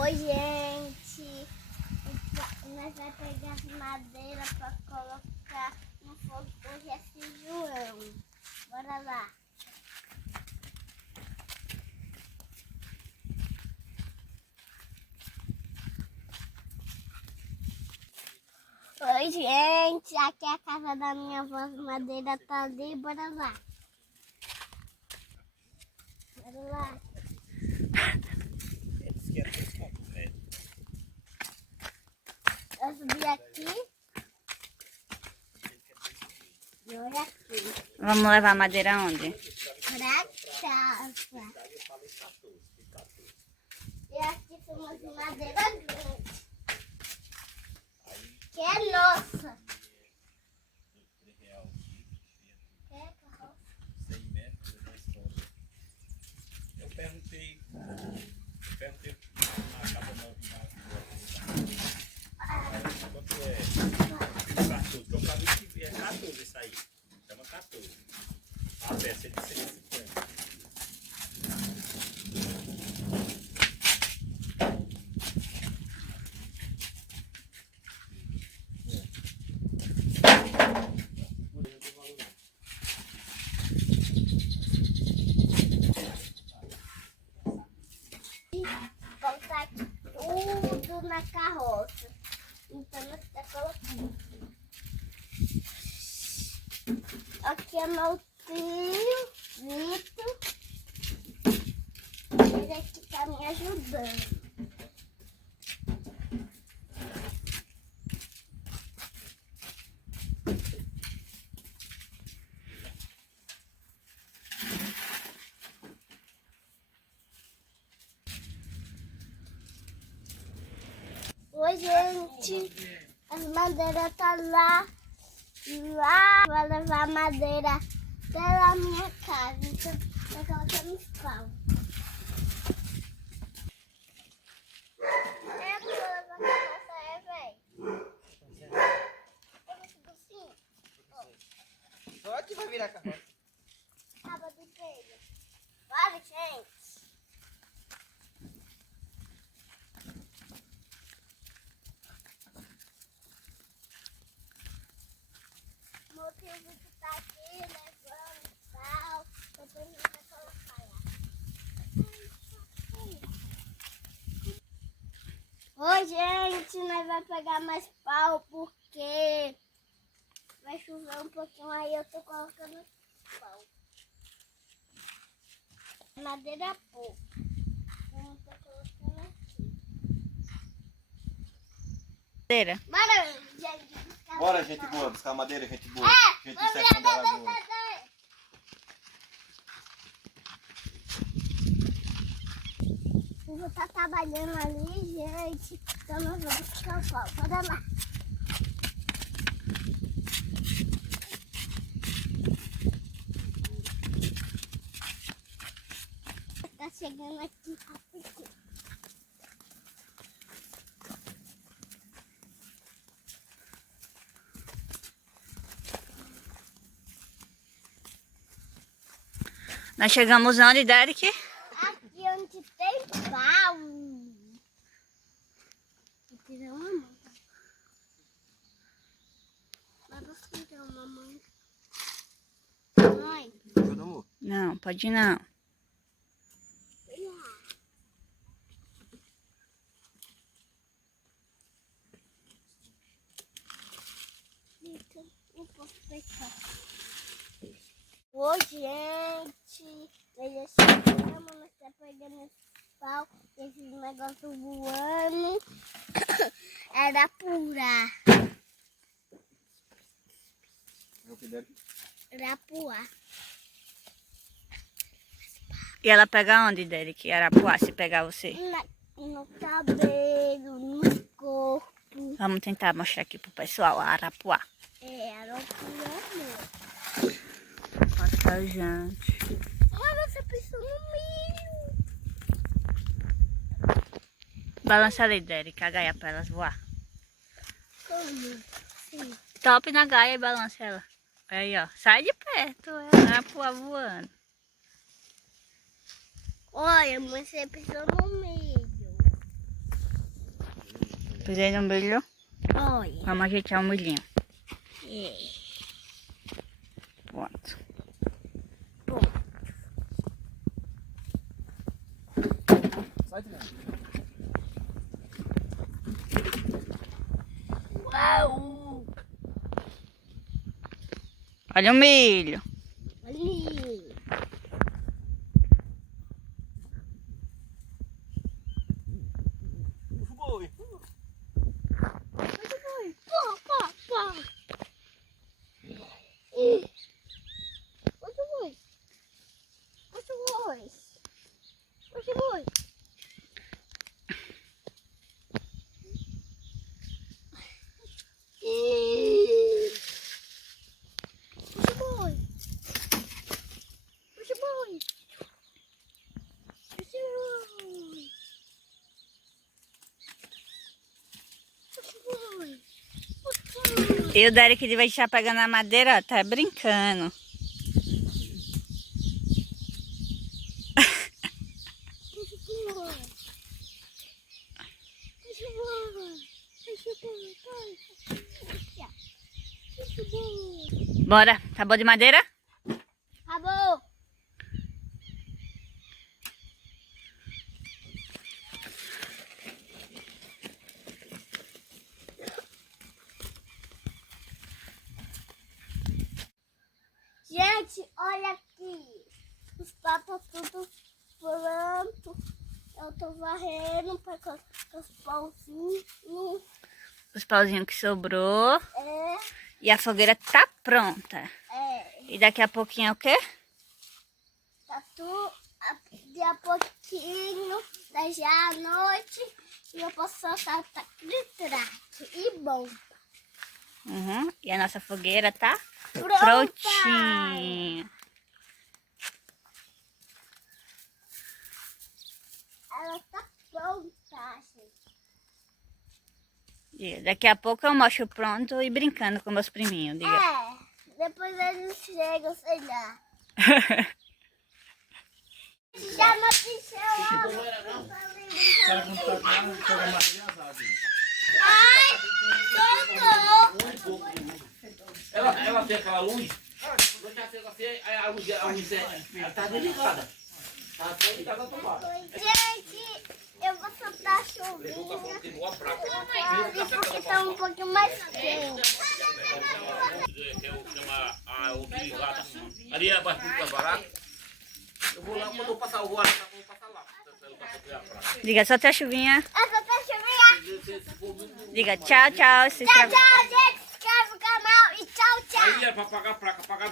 Oi, gente. Nós vamos pegar as madeiras para colocar no fogo. Hoje é São João. Bora lá. Oi, gente. Aqui é a casa da minha avó. A madeira tá ali. Bora lá. Bora lá. Eu subi aqui. E olha aqui. Vamos levar madeira aonde? Pra casa. E aqui temos madeira grande. Que é nossa. É, carroça. 100 metros da história. Eu perguntei na casa quanto é 14, que eu falei que é 14 isso aí. Chama 14. A peça é de 150. Colocar tudo na carroça. Então nós está colocando. Aqui é meu tio, Vitor. Ele aqui está me ajudando. Oi, gente. As madeiras tá lá. Vou levar a madeira pela minha casa. Então, eu coloquei nos pau. É, vou levar a carroça, velho. Eu consigo sim. Só que vai virar carroça. Sábado inteiro. Bora, gente. Meu tio que tá aqui levando tal. Depois a gente vai colocar lá. Oi, gente. Nós vamos pegar mais pau porque vai chover um pouquinho. Aí eu tô colocando pau. Madeira pouco. Eu tô colocando aqui. Madeira. Bora, gente. Bora, gente boa, buscar madeira, gente boa. É, Gente vamos secando ela lá. boa. O Hugo tá trabalhando ali, gente. Então nós vamos buscar o pau. Bora lá. Tá chegando aqui rapidinho. Nós chegamos onde, Derek? Aqui onde tem pau. Vou tirar uma mão. Vamos tirar uma mão. Mãe. Não, pode não. Não posso fechar. Oi, gente. Nós já chegamos, nós estamos pegando esse pau, esse negócio voando. Era pura. Era pura. E ela pega onde, Derek? Arapuá, se pegar você. No cabelo, no corpo. Vamos tentar mostrar aqui pro pessoal a arapuá. Era pura mesmo. Nossa, gente. Olha essa pessoa no milho. Balança ali, Derek, a gaia pra elas voar. Como? Sim. Top na gaia e balança ela. Aí, ó. Sai de perto, a arapuá voando. Olha, mas você pisou no meio. Pisei no milho. Olha. Vamos ajeitar o milhinho. É. Pronto. Sai, Tiago. Uau! Olha o milho. Ali. Puxa o boi. Pô, pô, pô. Puxa o boi. Puxa o boi. Puxa o boi. Puxa o boi. Puxa o boi. Puxa o boi. Puxa o boi. Puxa o boi. E o Derek vai estar pegando a madeira, ó, tá brincando. Puxa o boi. Puxa o boi. Puxa o boi. Puxa. Puxa o boi. Bora, tá bom de madeira? Acabou. Gente, olha aqui. Os papos tudo pronto. Eu tô varrendo para com os pauzinhos. Os pauzinhos que sobrou. É, E a fogueira tá pronta. é. E daqui a pouquinho é o quê? Tá tudo de a pouquinho, daí já à noite. E eu posso soltar de traque. E bom. Uhum. E a nossa fogueira tá Pronta! prontinha. Ela tá pronta, gente. E daqui a pouco eu mostro pronto e brincando com meus priminhos. Diga. É, depois eles chegam, sei lá. Chama de chama. Cara, quando tá claro, pega mais de azar. Ai, socorro. Ela tem aquela luz, eu já sei assim, a luz ela tá desligada. Tá ligada a tomada. Gente, eu vou soltar a chuvinha. Porque tá um pouquinho mais quente. Chama a utilizada. Ali é mais barato. Eu vou lá, quando eu passar o voar, eu vou passar lá. Diga, só tem a chuvinha. Essa tá chuvinha. Diga tchau, tchau. Se Tchau, inscreve. tchau, gente. Se inscreve no canal e tchau, tchau. Aí é pra pagar a placa, pagar a